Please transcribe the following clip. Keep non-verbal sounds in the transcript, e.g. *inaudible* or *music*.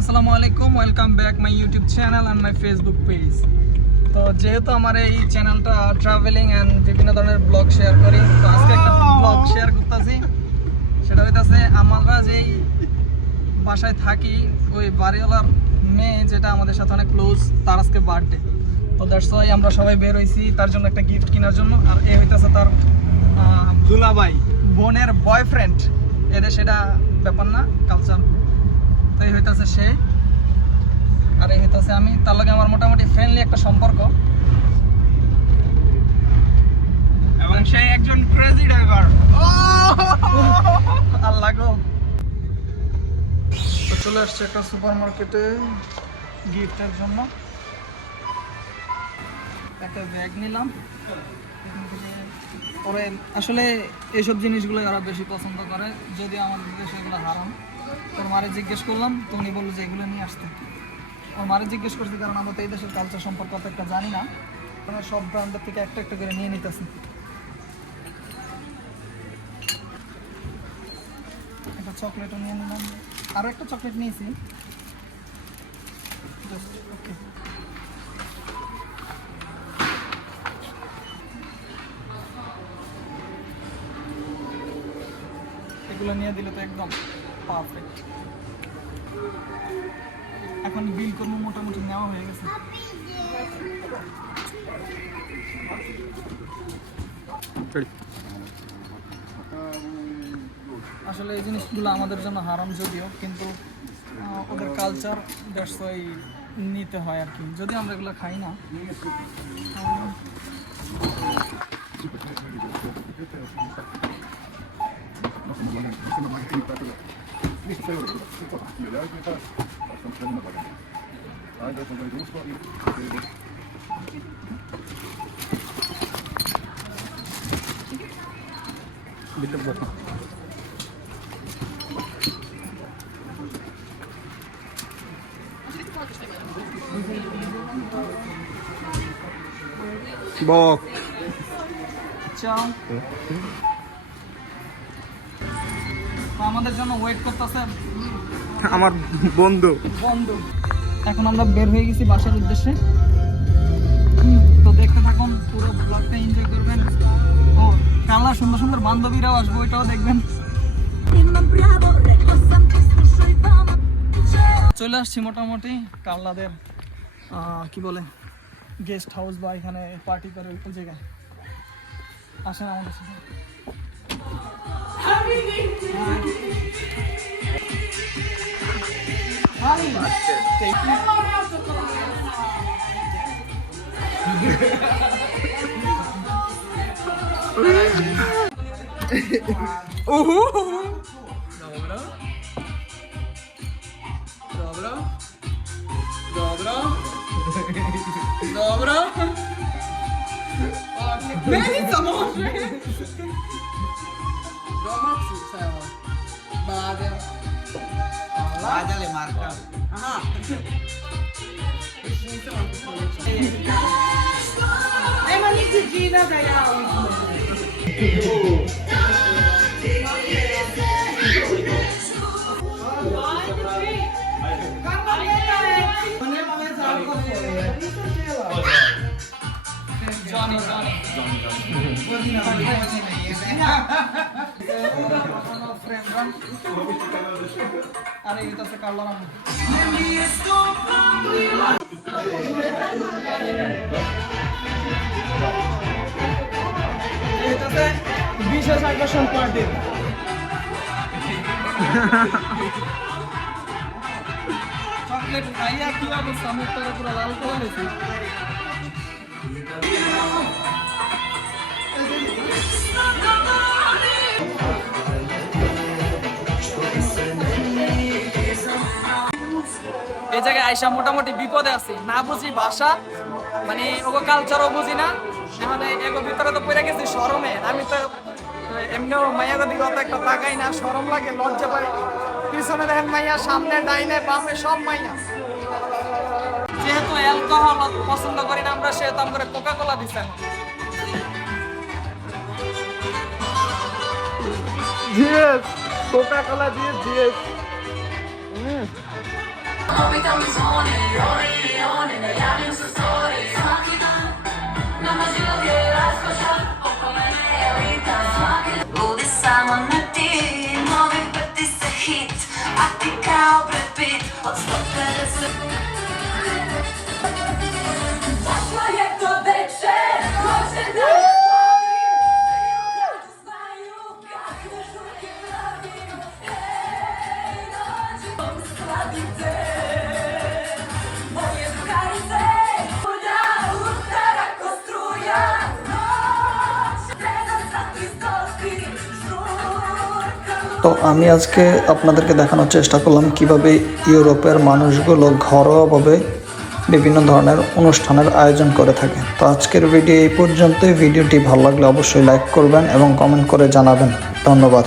আসসালামু আলাইকুম welcome back my YouTube channel and my Facebook page তো যেহেতু আমার এই চ্যানেলটা ট্রাভেলিং অ্যান্ড বিভিন্ন ধরনের ব্লগ শেয়ার করি তো আজকে একটা ব্লগ শেয়ার করতেছি। সেটা হইতাছে আমরা যেই বাসায় থাকি ওই বাড়িওয়ালার মেয়ে যেটা আমাদের সাথে অনেক ক্লোজ তার আজকে বার্থডে তো দ্যাটস ওয়াই আমরা সবাই বের হইছি তার জন্য একটা গিফট কেনার জন্য। আর এ হইতাছে তার আহ, দুলাভাই বোনের বয়ফ্রেন্ড এদের সেটা ব্যাপার না কালচার তো হইতাছে সে। আর এই হইতাছে আমি। তার লগে আমার মোটামুটি ফ্রেন্ডলি একটা সম্পর্ক। এবং সে একজন ক্রেজি ড্রাইভার আল্লাহ গো। তো চলে আসছে একটা সুপার মার্কেটে গিফটের জন্য। একটা ব্যাগ নিলাম। পরে আসলে এইসব জিনিসগুলো ওরা বেশি পছন্দ করে যদি আমাদের দেশে এগুলো হারাম। তোর মারে জিজ্ঞেস করলাম, তো উনি বলল যে এগুলো নিয়ে আসতে। ওর মারে জিজ্ঞেস করছি, কারণ আমরা তো এই দেশের কালচার সম্পর্কে অত একটা জানি না। আমরা সব ব্র্যান্ডের থেকে একটা একটা করে নিয়ে নিতেছি। একটা চকলেটও নিয়ে নিলাম। আরও একটা চকলেট নিয়েছি। Okay. এগুলো নিয়ে দিলে তো একদম পারফেক্ট এখন বিল করব মোটামুটি নেওয়া হয়ে গেছে। আসলে এই জিনিসগুলো আমাদের জন্য হারাম যদিও কিন্তু ওদের কালচার দ্যাটস ওয়াই নিতে হয় আর কি। যদি আমরা এগুলো খাই না mispełnił. Tylko chwilę, nie tak. A są pewne badania. Ale to będzie łóżko i... Bir de bakın. Bok. Ciao. আমাদের জন্য ওয়েট করতেছে *laughs* আমার বন্ধু। বন্ধ। এখন আমরা বের হয়ে গেছি বাসার উদ্দেশ্যে। তো দেখতে থাকুন পুরো ব্লগটা এনজয় করবেন। ও কালা সুন্দর সুন্দর বান্ধবীরাও আসবে ওইটাও দেখবেন। চলে আসছি মোটামুটি কাল্লাদের কি বলে গেস্ট হাউস বা এখানে পার্টি করে ওই জায়গায়। আসেন আমাদের সাথে। 오호. Dobra. Dobra. Dobra. Dobra. Melica może! domaćica je Bladel. Bladel je Marka. Aha. Još nisam vam Nema džina da ja uzmem. আরে এটা হচ্ছে কার্লো রাম এটা হচ্ছে বিশেষ আকর্ষণ পার্টি। চকলেট খাইয়া কি অবস্থা? মুখটা পুরো লাল করে এই জায়গায় আইসা মোটামুটি বিপদে আছি। না বুঝি ভাষা মানে ওগো কালচারও বুঝি না। মানে এগো ভিতরে তো পড়ে গেছি শরমে। আমি তো এমনিও মাইয়াগো দিকে অত একটা তাকাই না, শরম লাগে, লজ্জা পাই। পিছনে দেখেন মাইয়া, সামনে ডাইনে, বামে সব মাইয়া। যেহেতু অ্যালকোহল পছন্দ করি না আমরা, সেহেতু আমরা কোকা কোলা দিচ্ছেন জিএস কোকা কোলা দিয়ে জিএস Буде само на ти, новий братися хіт, а ти као припит, от стопереси. Бачила, як то дече, хоче далі. Знаю, як не шукати праві, ей, ночі, складі це. তো আমি আজকে আপনাদেরকে দেখানোর চেষ্টা করলাম কীভাবে ইউরোপের মানুষগুলো ঘরোয়াভাবে বিভিন্ন ধরনের অনুষ্ঠানের আয়োজন করে থাকে। তো আজকের ভিডিও এই পর্যন্তই। ভিডিওটি ভালো লাগলে অবশ্যই লাইক করবেন এবং কমেন্ট করে জানাবেন। ধন্যবাদ।